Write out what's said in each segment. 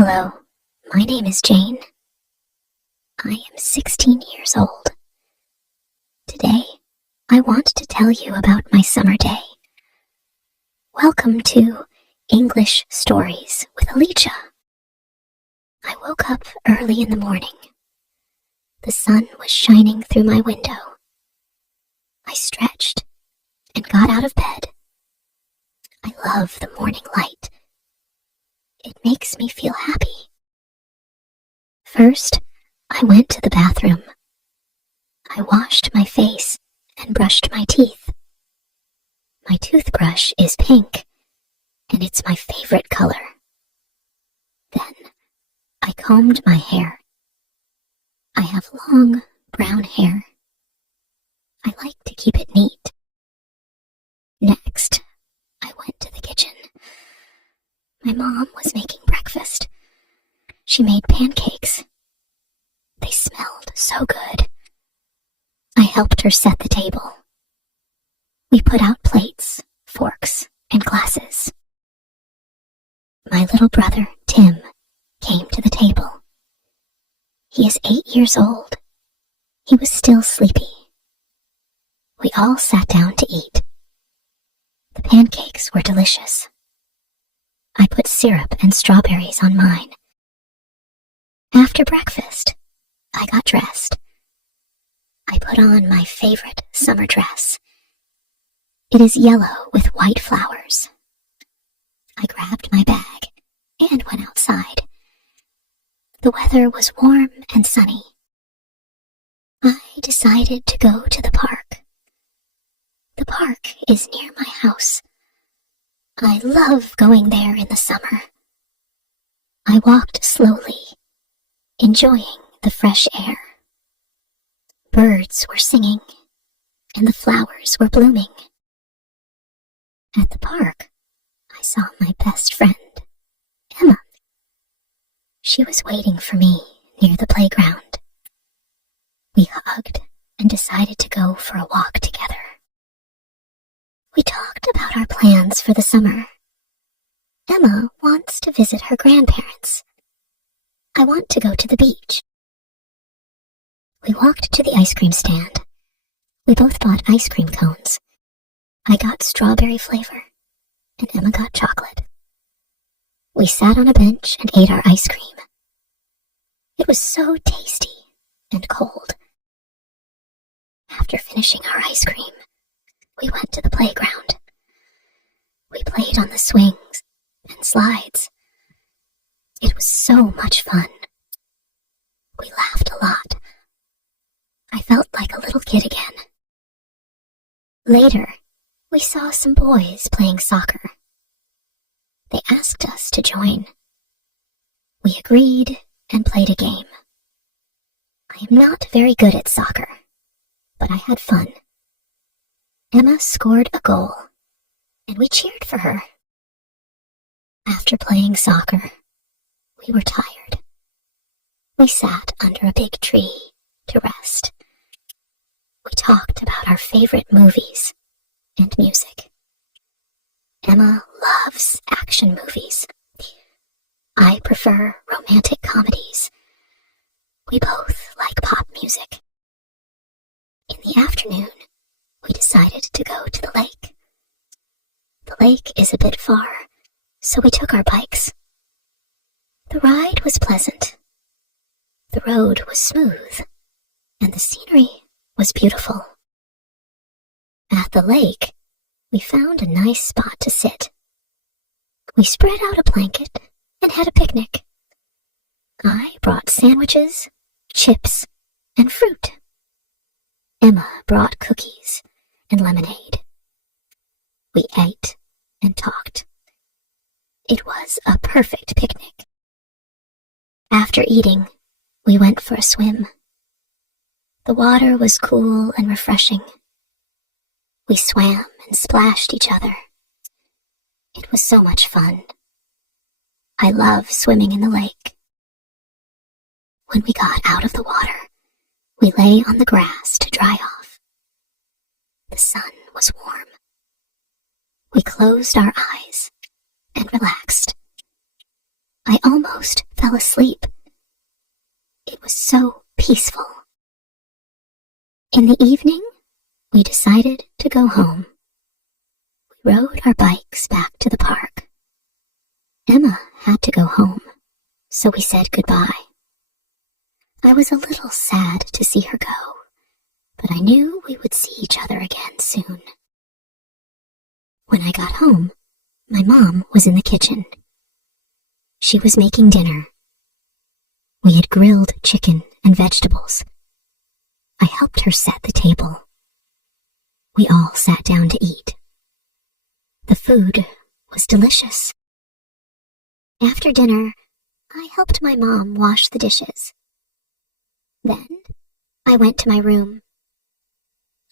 Hello, my name is Jane. I am 16 years old. Today, I want to tell you about my summer day. Welcome to English Stories with Allicia. I woke up early in the morning. The sun was shining through my window. I stretched and got out of bed. I love the morning light. It makes me feel happy. First, I went to the bathroom. I washed my face and brushed my teeth. My toothbrush is pink, and it's my favorite color. Then, I combed my hair. I have long, brown hair. I like to keep it neat. Next, I went to the kitchen. My mom was making breakfast. She made pancakes. They smelled so good. I helped her set the table. We put out plates, forks, and glasses. My little brother, Tim, came to the table. He is 8 years old. He was still sleepy. We all sat down to eat. The pancakes were delicious. I put syrup and strawberries on mine. After breakfast, I got dressed. I put on my favorite summer dress. It is yellow with white flowers. I grabbed my bag and went outside. The weather was warm and sunny. I decided to go to the park. The park is near my house. I love going there in the summer. I walked slowly, enjoying the fresh air. Birds were singing, and the flowers were blooming. At the park, I saw my best friend, Emma. She was waiting for me near the playground. We hugged and decided to go for a walk together. We talked about our plans for the summer. Emma wants to visit her grandparents. I want to go to the beach. We walked to the ice cream stand. We both bought ice cream cones. I got strawberry flavor, and Emma got chocolate. We sat on a bench and ate our ice cream. It was so tasty and cold. After finishing our ice cream, we went to the playground. We played on the swings and slides. It was so much fun. We laughed a lot. I felt like a little kid again. Later, we saw some boys playing soccer. They asked us to join. We agreed and played a game. I am not very good at soccer, but I had fun. Emma scored a goal, and we cheered for her. After playing soccer, we were tired. We sat under a big tree to rest. We talked about our favorite movies and music. Emma loves action movies. I prefer romantic comedies. We both like pop music. In the afternoon, we decided to go to the lake. The lake is a bit far, so we took our bikes. The ride was pleasant. The road was smooth, and the scenery was beautiful. At the lake, we found a nice spot to sit. We spread out a blanket and had a picnic. I brought sandwiches, chips, and fruit. Emma brought cookies and lemonade. We ate and talked. It was a perfect picnic. After eating, we went for a swim. The water was cool and refreshing. We swam and splashed each other. It was so much fun. I love swimming in the lake. When we got out of the water, we lay on the grass to dry off. The sun was warm. We closed our eyes and relaxed. I almost fell asleep. It was so peaceful. In the evening, we decided to go home. We rode our bikes back to the park. Emma had to go home, so we said goodbye. I was a little sad to see her go, but I knew we would see each other again soon. When I got home, my mom was in the kitchen. She was making dinner. We had grilled chicken and vegetables. I helped her set the table. We all sat down to eat. The food was delicious. After dinner, I helped my mom wash the dishes. Then, I went to my room.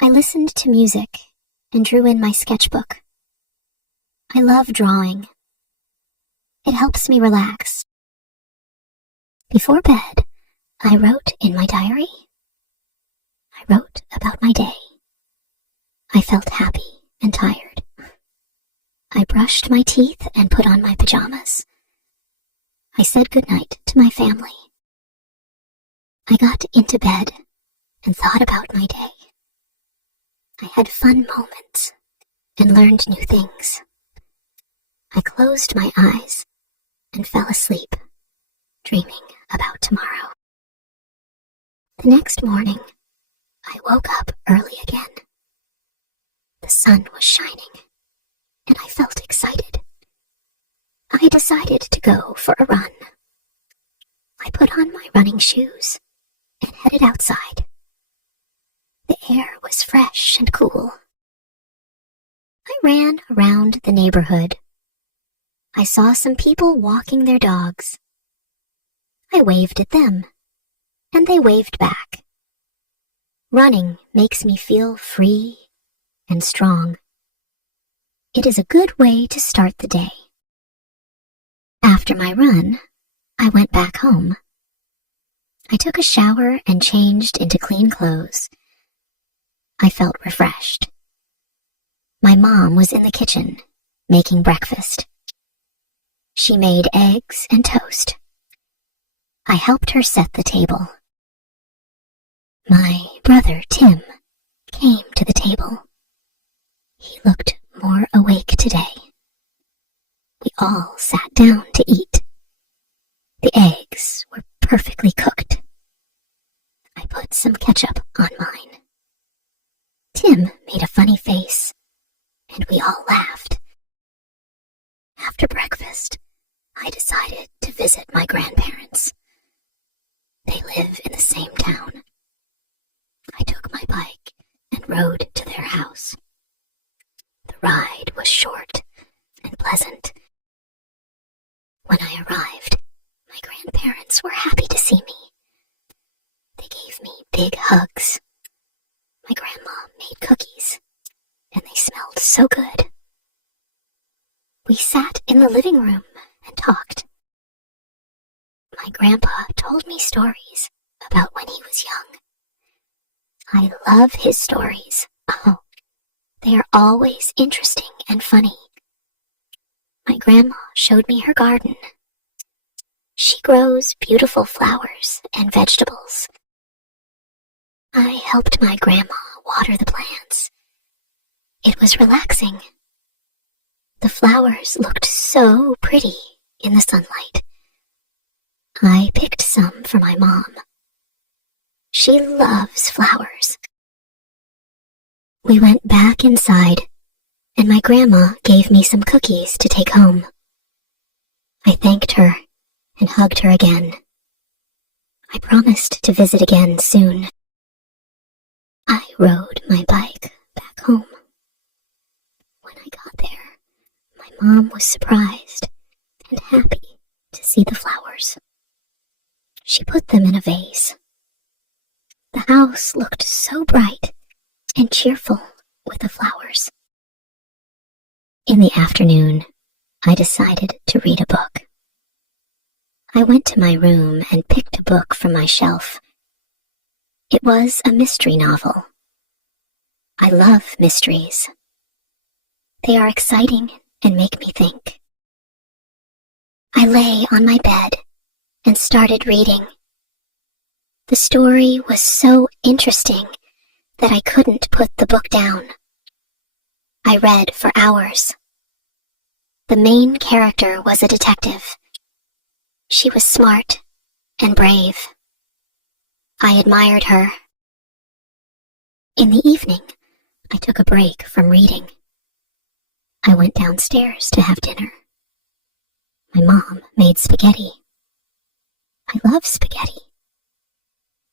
I listened to music and drew in my sketchbook. I love drawing. It helps me relax. Before bed, I wrote in my diary. I wrote about my day. I felt happy and tired. I brushed my teeth and put on my pajamas. I said goodnight to my family. I got into bed and thought about my day. I had fun moments and learned new things. I closed my eyes and fell asleep, dreaming about tomorrow. The next morning, I woke up early again. The sun was shining, and I felt excited. I decided to go for a run. I put on my running shoes and headed outside. The air was fresh and cool. I ran around the neighborhood. I saw some people walking their dogs. I waved at them, and they waved back. Running makes me feel free and strong. It is a good way to start the day. After my run, I went back home. I took a shower and changed into clean clothes. I felt refreshed. My mom was in the kitchen, making breakfast. She made eggs and toast. I helped her set the table. My brother, Tim, came to the table. He looked more awake today. We all sat down to eat. The eggs were perfectly cooked. I put some ketchup on mine. Tim made a funny face, and we all laughed. After breakfast, I decided to visit my grandparents. They live in the same town. I took my bike and rode to their house. The ride was short and pleasant. When I arrived, my grandparents were happy to see me. They gave me big hugs. My grandma made cookies, and they smelled so good. We sat in the living room and talked. My grandpa told me stories about when he was young. I love his stories. Oh, they are always interesting and funny. My grandma showed me her garden. She grows beautiful flowers and vegetables. I helped my grandma water the plants. It was relaxing. The flowers looked so pretty in the sunlight. I picked some for my mom. She loves flowers. We went back inside, and my grandma gave me some cookies to take home. I thanked her and hugged her again. I promised to visit again soon. I rode my bike back home. When I got there, my mom was surprised and happy to see the flowers. She put them in a vase. The house looked so bright and cheerful with the flowers. In the afternoon, I decided to read a book. I went to my room and picked a book from my shelf. It was a mystery novel. I love mysteries. They are exciting and make me think. I lay on my bed and started reading. The story was so interesting that I couldn't put the book down. I read for hours. The main character was a detective. She was smart and brave. I admired her. In the evening, I took a break from reading. I went downstairs to have dinner. My mom made spaghetti. I love spaghetti.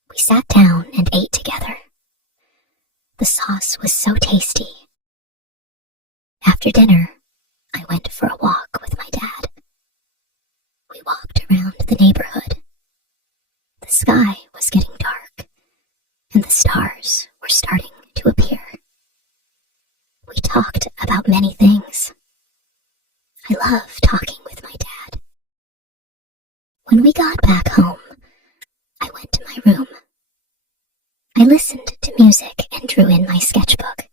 We sat down and ate together. The sauce was so tasty. After dinner, I went for a walk with my dad. We walked around the neighborhood. The sky was getting dark, and the stars were starting to appear. We talked about many things. I love talking with my dad. When we got back home, I went to my room. I listened to music and drew in my sketchbook.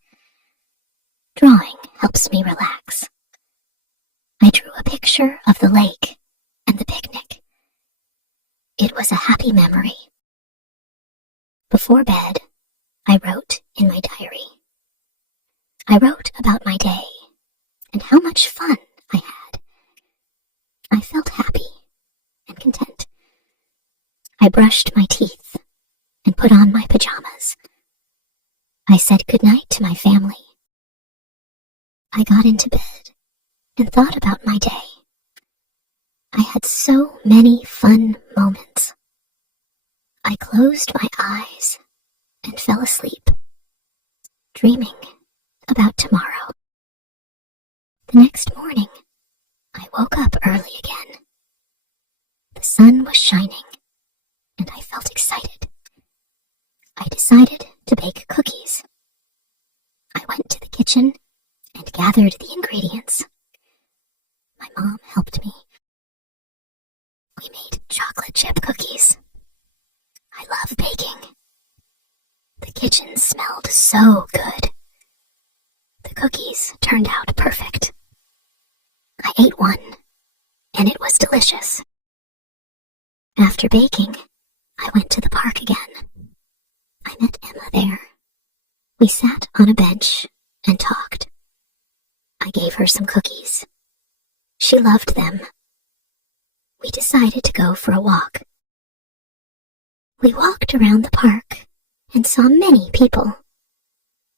Drawing helps me relax. I drew a picture of the lake and the picnic. It was a happy memory. Before bed, I wrote in my diary. I wrote about my day and how much fun I had. I felt happy and content. I brushed my teeth and put on my pajamas. I said goodnight to my family. I got into bed and thought about my day. I had so many fun moments. I closed my eyes and fell asleep, dreaming about tomorrow. The next morning, I woke up early again. The sun was shining, and I felt excited. I decided to bake cookies. I went to the kitchen and gathered the ingredients. My mom helped me. We made chocolate chip cookies. I love baking. The kitchen smelled so good. The cookies turned out perfect. I ate one, and it was delicious. After baking, I went to the park again. I met Emma there. We sat on a bench and talked. I gave her some cookies. She loved them. We decided to go for a walk. We walked around the park and saw many people.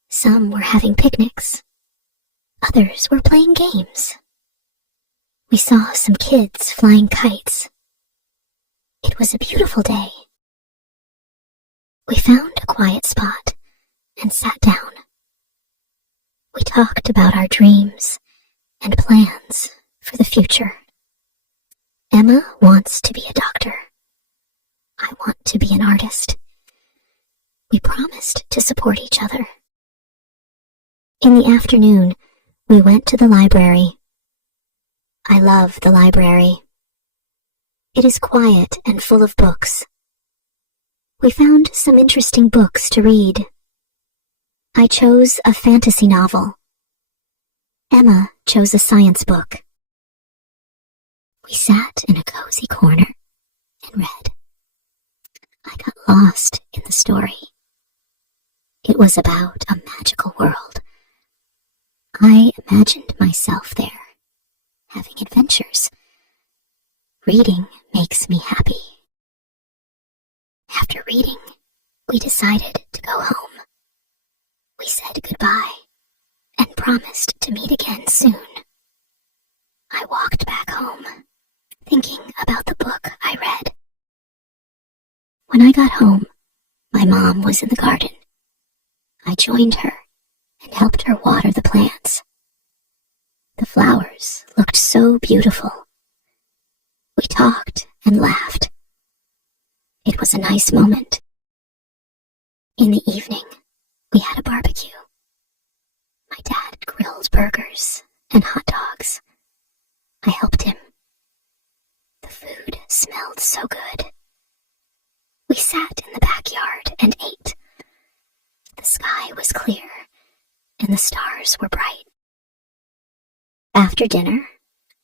Some were having picnics. Others were playing games. We saw some kids flying kites. It was a beautiful day. We found a quiet spot and sat down. We talked about our dreams and plans for the future. Emma wants to be a doctor. I want to be an artist. We promised to support each other. In the afternoon, we went to the library. I love the library. It is quiet and full of books. We found some interesting books to read. I chose a fantasy novel. Emma chose a science book. We sat in a cozy corner and read. I got lost in the story. It was about a magical world. I imagined myself there, having adventures. Reading makes me happy. After reading, we decided to go home. We said goodbye and promised to meet again soon. I walked back home, thinking about the book I read. When I got home, my mom was in the garden. I joined her and helped her water the plants. The flowers looked so beautiful. We talked and laughed. It was a nice moment. In the evening, we had a barbecue. My dad grilled burgers and hot dogs. I helped him. The food smelled so good. We sat in the backyard and ate. The sky was clear, and the stars were bright. After dinner,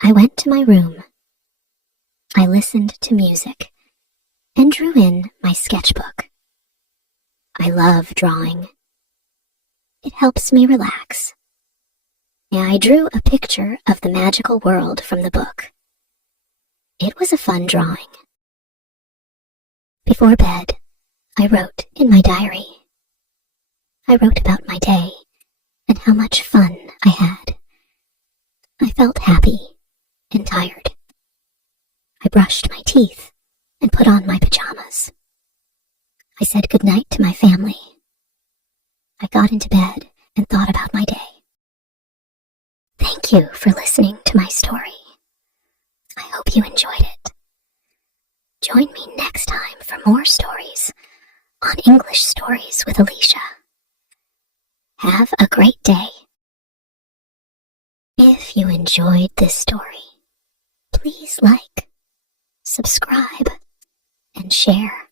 I went to my room. I listened to music and drew in my sketchbook. I love drawing. It helps me relax. I drew a picture of the magical world from the book. It was a fun drawing. Before bed, I wrote in my diary. I wrote about my day and how much fun I had. I felt happy and tired. I brushed my teeth and put on my pajamas. I said goodnight to my family. I got into bed and thought about my day. Thank you for listening to my story. I hope you enjoyed it. Join me next time for more stories on English Stories with Allicia. Have a great day. If you enjoyed this story, please like, subscribe, and share.